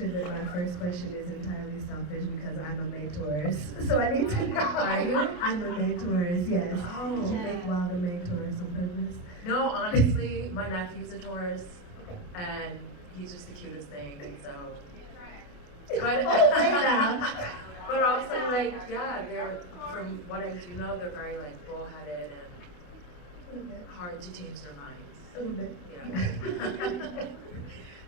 interjected that my first question is entirely selfish because I'm a May Taurus. So I need to know. Are you? I'm a May Taurus, yes. Oh. Did you make wild a May Taurus on purpose? No, honestly, my nephew's a Taurus, and he's just the cutest thing, so. But, but also, like, yeah, they're, from what I do know, they're very, like, bullheaded and hard to change their minds. A little bit. Yeah.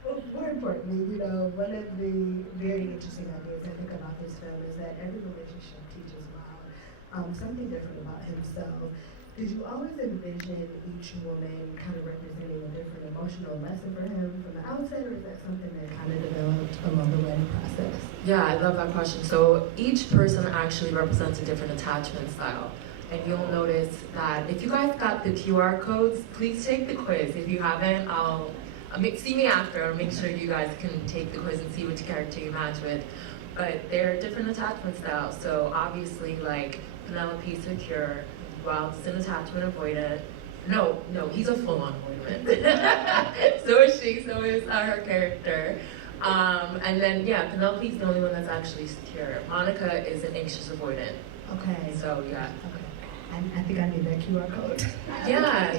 Well, more importantly, you know, one of the very interesting ideas I think about this film is that every relationship teaches Wild something different about himself. Did you always envision each woman kind of representing a different emotional lesson for him from the outset, or is that something that kind of developed along the writing process? Yeah, I love that question. So each person actually represents a different attachment style. And you'll notice that if you guys got the QR codes, please take the quiz. If you haven't, see me after. I'll make sure you guys can take the quiz and see which character you match with. But they're different attachment styles. So obviously, like, Penelope's secure, Wild's an attachment avoidant. No, he's a full-on avoidant. So is she, so is her character. And then, yeah, Penelope's the only one that's actually secure. Monica is an anxious avoidant. Okay. So, yeah. Okay. I think I need that QR code. Yeah.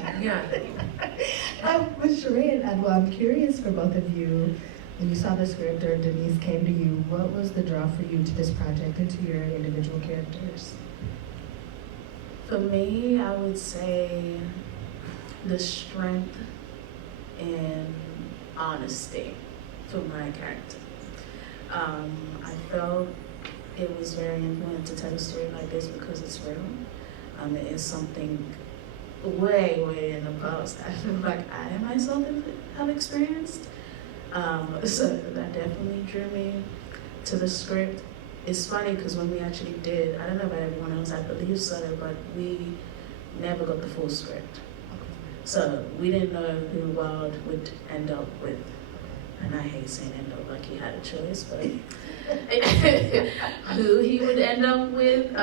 With Shiree and Adwoa, I'm curious for both of you, when you saw the script or Denise came to you, what was the draw for you to this project and to your individual characters? For me, I would say the strength and honesty for my character. I felt it was very important to tell a story like this because it's real. It is something way in the past I feel like I myself have experienced. So that definitely drew me to the script. It's funny because when we actually did, I don't know about everyone else, I believe so, but we never got the full script. So we didn't know who Wild would end up with. And I hate saying end up like he had a choice, but who he would end up with,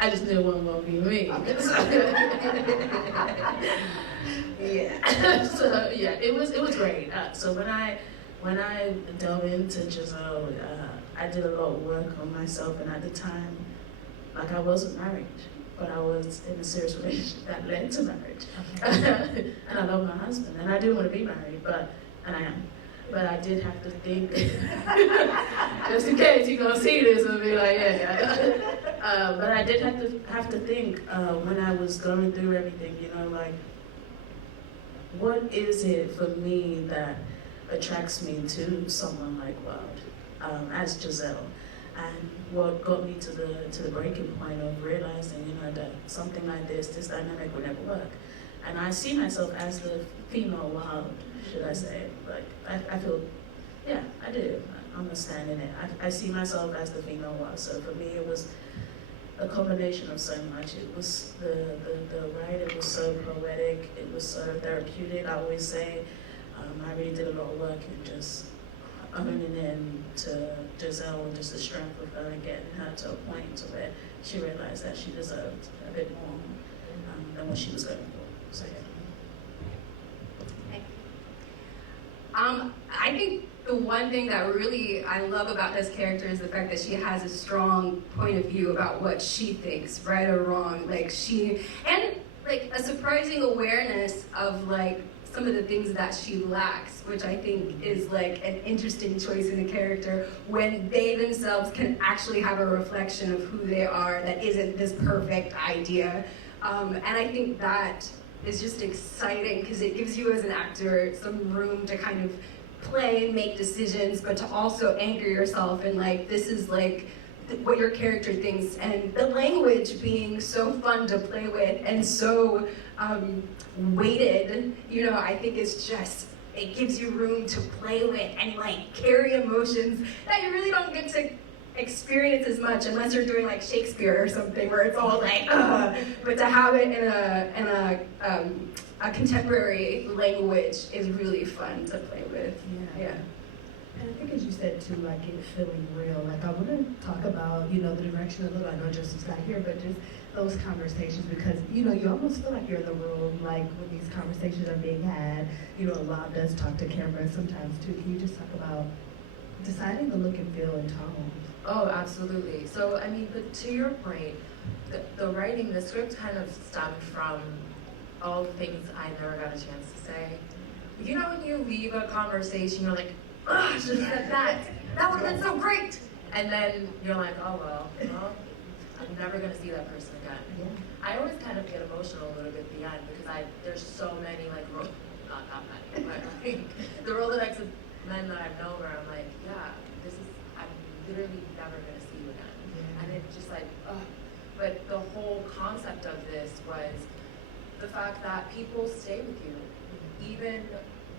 I just knew one won't be me. Yeah. So yeah, it was great. So when I delved into Giselle, I did a lot of work on myself, and at the time, like, I wasn't married, but I was in a serious relationship that led to marriage. And I love my husband, and I do want to be married, and I am. But I did have to think, just in case you're gonna see this and be like, yeah. But I did have to think when I was going through everything, you know, like, what is it for me that attracts me to someone like Wild, as Giselle, and what got me to the breaking point of realizing, you know, that something like this dynamic would never work. And I see myself as the female Wild, should I say. Like, I feel, yeah, I do. I'm understanding it. I see myself as the female Wild. So for me, it was a combination of so much. It was the writing was so poetic. It was so therapeutic. I always say, I really did a lot of work in just honing in to Giselle and just the strength of her and getting her to a point to where she realized that she deserved a bit more than what she was going for. So yeah. I think the one thing that really I love about this character is the fact that she has a strong point of view about what she thinks, right or wrong. Like, and like a surprising awareness of like some of the things that she lacks, which I think is like an interesting choice in a character when they themselves can actually have a reflection of who they are that isn't this perfect idea. And I think that is just exciting because it gives you as an actor some room to kind of play and make decisions, but to also anchor yourself in like, this is like what your character thinks, and the language being so fun to play with and so weighted, you know, I think it's just, it gives you room to play with and like carry emotions that you really don't get to experience as much unless you're doing like Shakespeare or something where it's all like, but to have it in a contemporary language is really fun to play with. Yeah. And I think, as you said too, like it feeling real. Like, I want to talk about, you know, the direction a little. I know Joseph's not here, but just those conversations, because, you know, you almost feel like you're in the room, like when these conversations are being had. You know, Rob does talk to camera sometimes too. Can you just talk about deciding the look and feel and tone. Oh, absolutely. So, I mean, but to your point, the writing, the script kind of stemmed from all the things I never got a chance to say. You know, when you leave a conversation, you're like, oh, I should have said that. That would have been so great. And then you're like, oh, well, I'm never going to see that person again. Yeah. I always kind of get emotional a little bit at the end because there's so many, like, not that many, but like, the Rolodex of men that I've known where I'm like, yeah, I'm literally never going to see you again. Yeah. And it's just like, ugh. But the whole concept of this was the fact that people stay with you, even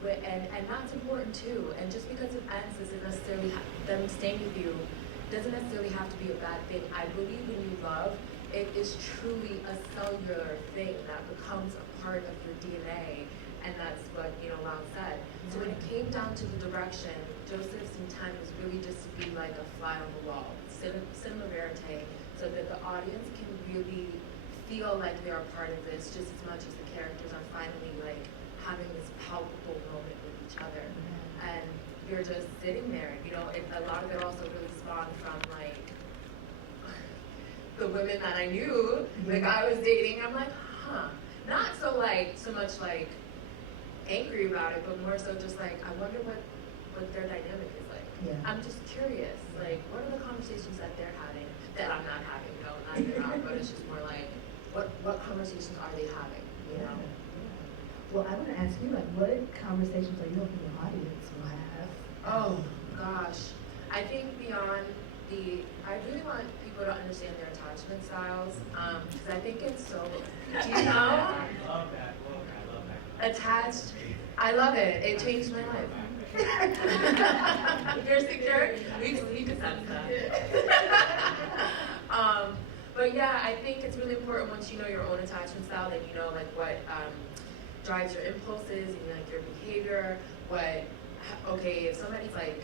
and that's important too. And just because it ends doesn't necessarily them staying with you doesn't necessarily have to be a bad thing. I believe when you love, it is truly a cellular thing that becomes a part of your DNA, and that's what Lau said. So when it came down to the direction, Joseph's intent was really just to be like a fly on the wall, cinema verite, so that the audience can really feel like they're a part of this just as much as the characters are finally like having this palpable moment with each other. And you're just sitting there, a lot of it also really spawned from like the women that I knew, the guy I was dating. I'm like, not so much like angry about it, but more so just like, I wonder what their dynamic is like. Yeah. I'm just curious, like, what are the conversations that they're having that I'm not having? No, not even out, but it's just more like, what conversations are they having, Yeah. Well, I want to ask you, like, what conversations are you hoping the audience will have? Oh, gosh. I think beyond I really want people to understand their attachment styles, because I think it's so, do you know? I love that. Attached, I love it. It changed my life. You're secure? You can sense that. But yeah, I think it's really important once you know your own attachment style, that you know like what drives your impulses and like your behavior. If somebody's like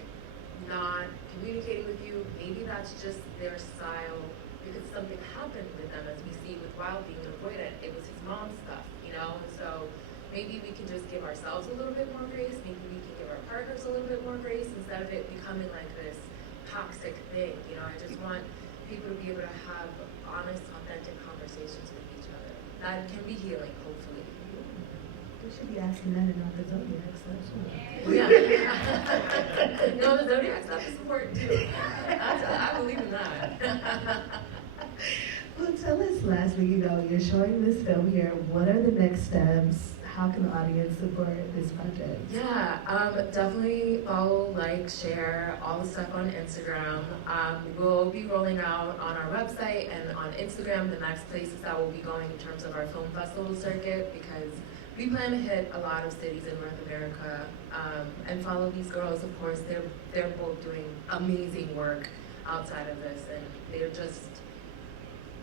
not communicating with you, maybe that's just their style because something happened with them, as we see with Wild being avoidant. It was his mom's stuff, and so maybe we can just give ourselves a little bit more grace. Maybe we can give our partners a little bit more grace instead of it becoming like this toxic thing. I just want people to be able to have honest, authentic conversations with each other. That can be healing, hopefully. We should be asking that in the Zodiac stuff. Yeah. The Zodiac stuff is important too. I believe in that. Well, tell us lastly, you're showing this film here. What are the next steps? How can the audience support this project? Yeah, definitely follow, like, share, all the stuff on Instagram. We'll be rolling out on our website and on Instagram the next places that we'll be going in terms of our film festival circuit, because we plan to hit a lot of cities in North America, and follow these girls. Of course, they're both doing amazing work outside of this, and they're just,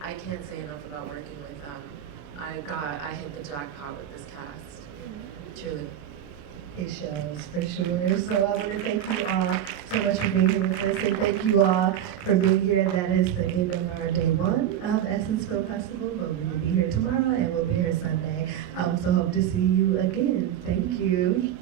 I can't say enough about working with them. I hit the jackpot with this cast, truly. It shows, for sure. So I want to thank you all so much for being here with us, and thank you all for being here. That is the end of our day one of Essence Film Festival, but we will be here tomorrow and we'll be here Sunday. So hope to see you again. Thank you.